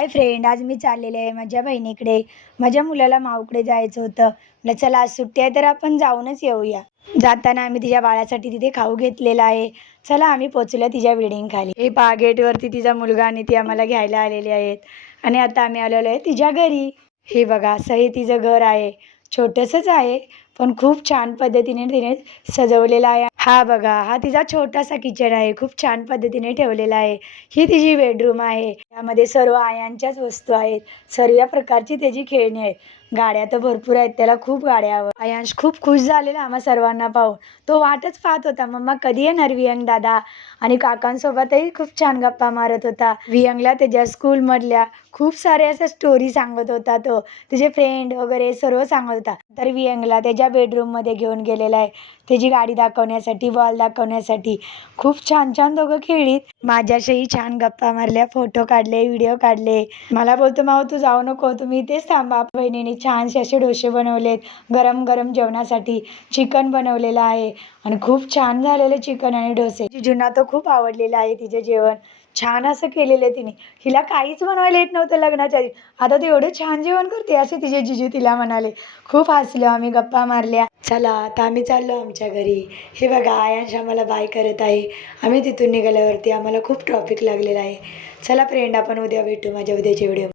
Hi friend, आज मी चाललेले आहे माझ्या बहिणीकडे. माझ्या मुलाला माऊकडे जायचं होतं. म्हटलं चला आज सुट्टी आहे तर आपण जाऊनच येऊया. जाताना आम्ही तिच्या बाळासाठी तिथे खाऊ घेतलेला आहे. चला आम्ही पोचूया तिच्या बिल्डिंग खाली. हे पहा गेटवरती तिचा मुलगा आणि ती आम्हाला घ्यायला आलेले आहेत. आणि आता आम्ही आलेलो आहे तिच्या घरी. हे बघा असं हे तिचं घर आहे. छोटंसंच आहे पण खूप छान पद्धतीने तिने सजवलेलं आहे. हा बघा हा तिचा छोटासा किचन आहे. खूप छान पद्धतीने ठेवलेला आहे. ही तिची बेडरूम आहे. यामध्ये सर्व आयांच्याच वस्तू आहेत. सर्व प्रकारची त्याची खेळणी आहेत. गाड्या तर भरपूर आहेत. त्याला खूप गाड्या आवडतात. आयांश खूप खुश झालेला आम्हा सर्वांना पाहून. तो वाटच पाहत होता मम्मा कधी येणार वियंग दादा. आणि काकांसोबतही खूप छान गप्पा मारत होता. वियंगला त्याच्या स्कूलमधल्या खूप सारे असं स्टोरी सांगत होता. तो तुझे फ्रेंड वगैरे सर्व सांगत होता. तर वियंगला त्याच्या बेडरूम मध्ये घेऊन गेलेला आहे. त्याची गाडी दाखवण्यासाठी, बॉल दाखवण्यासाठी. खूप छान छान दोघं खेळलीत. माझ्याशीही छान गप्पा मारल्या, फोटो काढले, व्हिडिओ काढले. मला बोलतो माऊ तू जाऊ नको, तुम्ही इथेच थांबा. बहिणीने छानसे असे डोसे बनवलेत गरम गरम जेवणासाठी. चिकन बनवलेलं आहे आणि खूप छान झालेले चिकन आणि डोसे. जिजूंना तर खूप आवडलेलं आहे तिचे जेवण. छान असं केलेलं आहे तिने. हिला काहीच बनवायला येत नव्हतं लग्नाच्या आधी. आता तू एवढं छान जेवण करते असे तिचे जिजू तिला म्हणाले. खूप हसलो आम्ही, गप्पा मारल्या. चला आता आम्ही चाललो आमच्या घरी. हे बघा आयांश आम्हाला बाय करत आहे. आम्ही तिथून निघाल्यावरती आम्हाला खूप ट्रॉफिक लागलेलं आहे. चला फ्रेंड आपण उद्या भेटू माझ्या उद्याच्या व्हिडिओ.